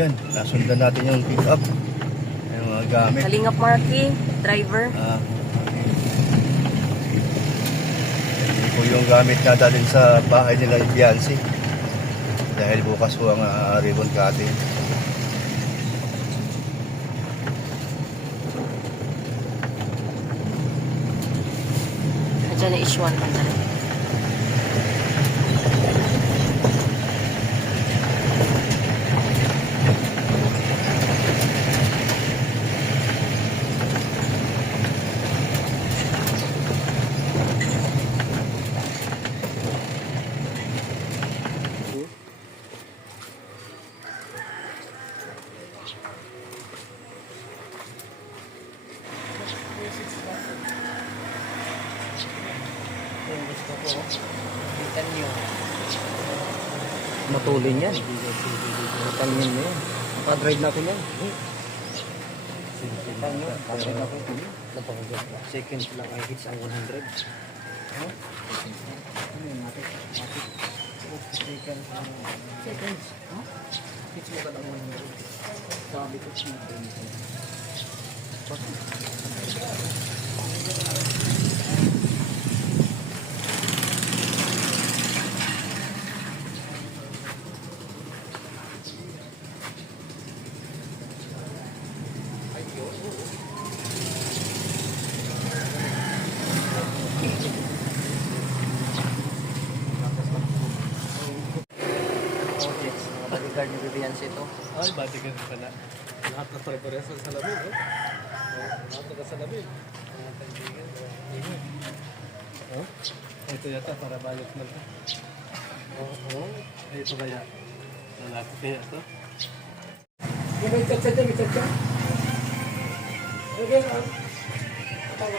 Ayan, nasundan natin yung pick-up. Yung mga gamit. Kalingap Marky, driver. Ito po yung gamit na dalhin sa bahay nila yung Biancy. Dahil bukas po ang ribbon cutting. Diyan na issue-an pa na rin. Yung gusto ko, kita nyo. Matulin yan. Matangin mo yan. Nakadrive natin yan. Kita nyo, nakadrive natin yan. Seconds lang ay hits ang 100. Ano yung natin? Seconds. Hits mo ka ng 100. Sabi ko siya. Bodyguard ni Viviancy ito. Ay, bodyguard pala. Lahat na pare-pares sa salamin, no? Lahat na salamin. Mga kaibigan. Oh? Ito yata para balot na ito. Oo. Ito kaya. Lalaki kaya ito. May chat-chat dyan, may chat-chat. Okay, tawa.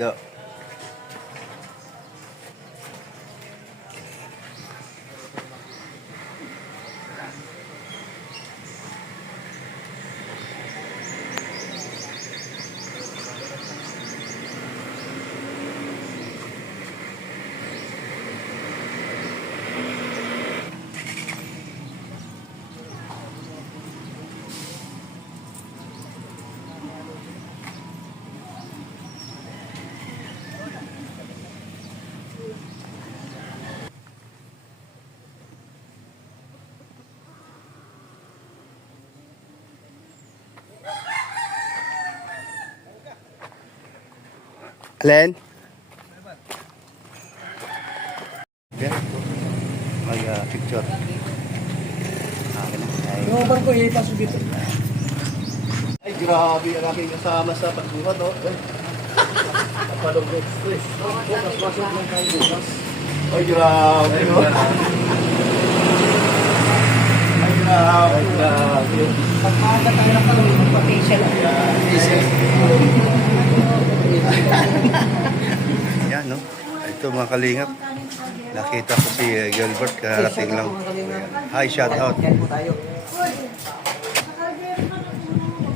No. Alin? Yan. Mag-picture. Yung bang ko ipasok dito. Ay, grabe ang aking kasama sa pagbuhat, no? Kapalong express. Bukas pasok lang tayo bukas. Ay, grabe, no? Ay, grabe. Pagmaaga tayo na kami, mag-facial. Yan, no? Ito mga kalingap. Nakita ko si Gilbert, karating lang. Hi, shout out. Yan po tayo.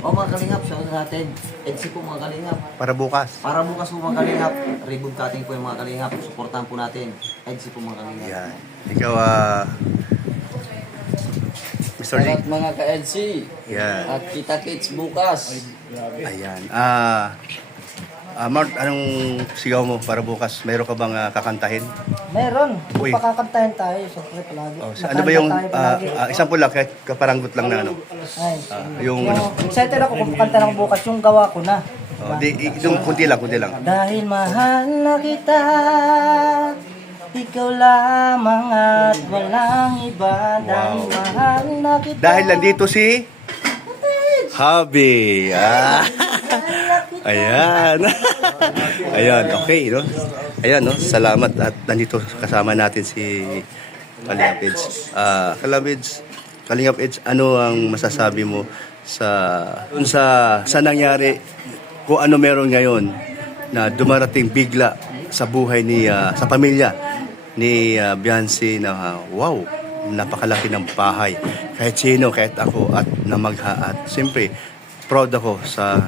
O mga kalingap, shoutout natin. EDC po mga kalingap. Para bukas. Para bukas po mga kalingap, ribbon cutting po yung mga kalingap. Supportahan po natin. EDC po mga kalingap. Yan. Ikaw, Mr. G. Salamat mga ka-LC. Yan. At kita-kits bukas. Ayan. Mark, anong sigaw mo para bukas? Meron ka bang kakantahin? Meron. Uy. Pakantahin tayo, siyempre palagi. Oh, ano ba yung Nakanta tayo palagi. isang pula kahit kaparanggot lang na ano? Ay, Yung ano? excited ako kung kanta ng bukas, yung gawa ko na. Oh, yung kunti lang. Dahil mahal na kita, ikaw lamang at walang iba. Dahil mahal na kita. Dahil nandito si Habi. Ayan. Ayan, okay, no? Ayan, no? Salamat at nandito kasama natin si Kalingap Edge. Kalingap Edge, ano ang masasabi mo sa nangyari, kung ano meron ngayon na dumarating bigla sa buhay ni sa pamilya ni Biancy na wow, napakalaki ng bahay. Kahit sino, kahit ako at namagha at siyempre proud ako sa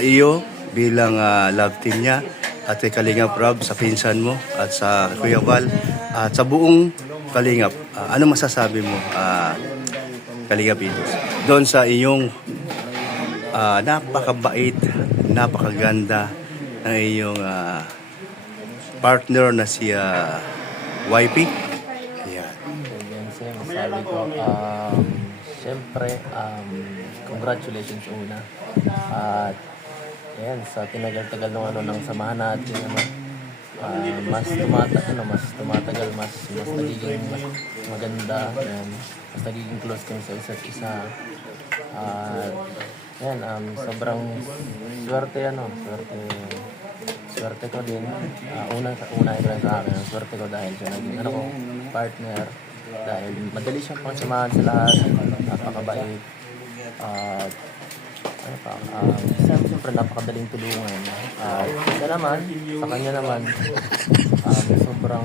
iyo bilang love team niya at kay Kalingap Rob, sa pinsan mo at sa Kuya Val at sa buong Kalingap. Ano masasabi mo, Kalingap Idos, doon sa iyong napakabait, napakaganda ng iyong partner na si YP? Ayan. Yan siya, masabi ko. Siyempre, congratulations una. At ayan, sa tinagal-tagal ng samahan natin, mas tumatagal, mas nagiging maganda, ayan, mas nagiging close kami sa isa't isa. At ayan, sobrang swerte ko din. Una ito sa akin, ang swerte ko dahil siya naging partner. Dahil madali siyang pangsamahan sa lahat, napakabait. At siyempre napakadaling tulungan. Sa kanya naman, sobrang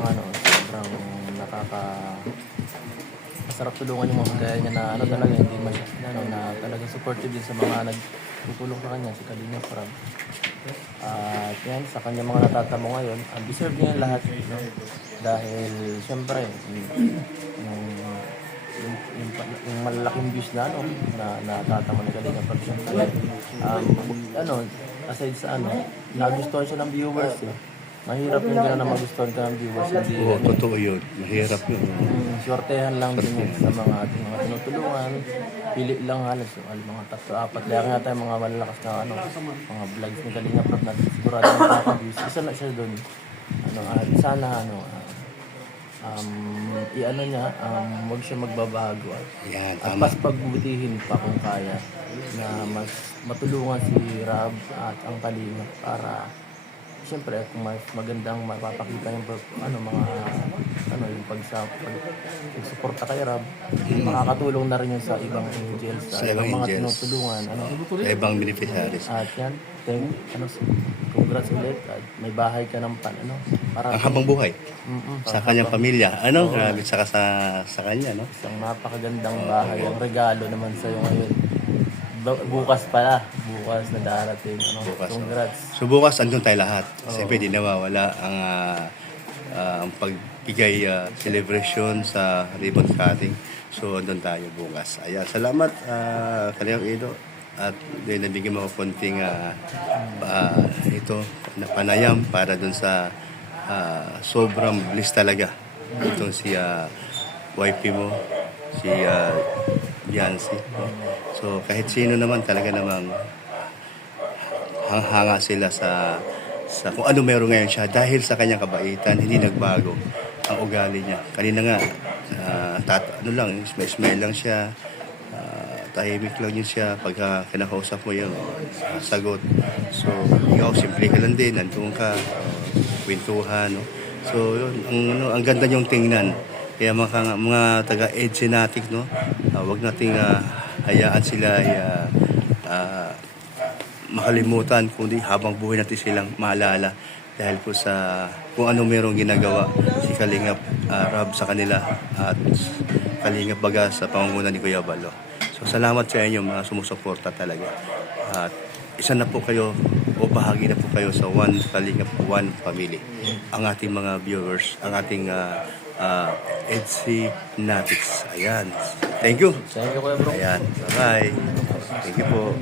masarap tulungan yung mga kagaya niya na talaga hindi na talagang supportive din sa mga nagtutulong sa kanya, si Kalingap Rob. At yan, sa kanya mga natatamo ngayon, deserve niya yung lahat, no? Dahil siyempre yung malalaking views na natatamo ni Kalingap Rob, siyempre aside sa nagustuhan siya ng viewers, mahirap yung gano'n na magustuhan ka ng viewers. Oo, totoo yun. Mahirap yun. Swertehan lang din yun sa mga ating mga tinutulungan. Pili lang halos mga 3-4. Kaya nga tayo mga malalakas na mga vlogs ni Kalingap Rob na sigurado ng nakaka-views. Isa na siya doon. At sana huwag siya magbabago. Yan, At tama. mas pagbutihin pa kung kaya na mas matulungan si Rob at ang Kalingap para siyempre kung mas magandang mapapakita yung yung pagsuporta kay Rob, makakatulong na rin yun sa ibang angels, Sa ibang mga angels. tinutulungan, Sa ibang beneficiaries. at yan, congrats ulit at may bahay ka ng para Ang habang buhay sa kanyang pamilya. Grabe sa kanya, no? isang napakagandang bahay, ang regalo naman sa iyo ngayon. Bukas na darating. Bukas, Congrats. So bukas andun tayo lahat. Siyempre di nawawala ang pagbigay celebration sa ribbon cutting. So andun tayo bukas. Ayan, salamat Kalingap Ido. At nabigyan mo ko konting panayam para dun sa sobrang bliss talaga. Itong si YP mo, si Biancy. So kahit sino naman talaga namang hanga sila sa kung ano meron ngayon siya dahil sa kanyang kabaitan, hindi nagbago ang ugali niya. Kanina nga smile lang siya, tahimik lang yun siya pagka kinakausap mo yung sagot. So ikaw simple ka lang din, nandun ka, kwentuhan, no? So yun, ang ganda niyong tingnan. Kaya mga taga-EDC natin, no, wag nating hayaan sila makalimutan, kundi habang buhay natin silang maalala dahil po sa kung ano merong ginagawa si Kalingap Rob sa kanila at Kalingap Baga sa pamumuno ni Kuya Balo. So salamat sa inyo mga sumusuporta talaga. At isa na po kayo o bahagi na po kayo sa One Kalingap One Family. Ang ating mga viewers, ang ating EDC Natics. Ayan. Thank you. Thank you, Kuya Bro. Ayan. Bye-bye. Thank you po.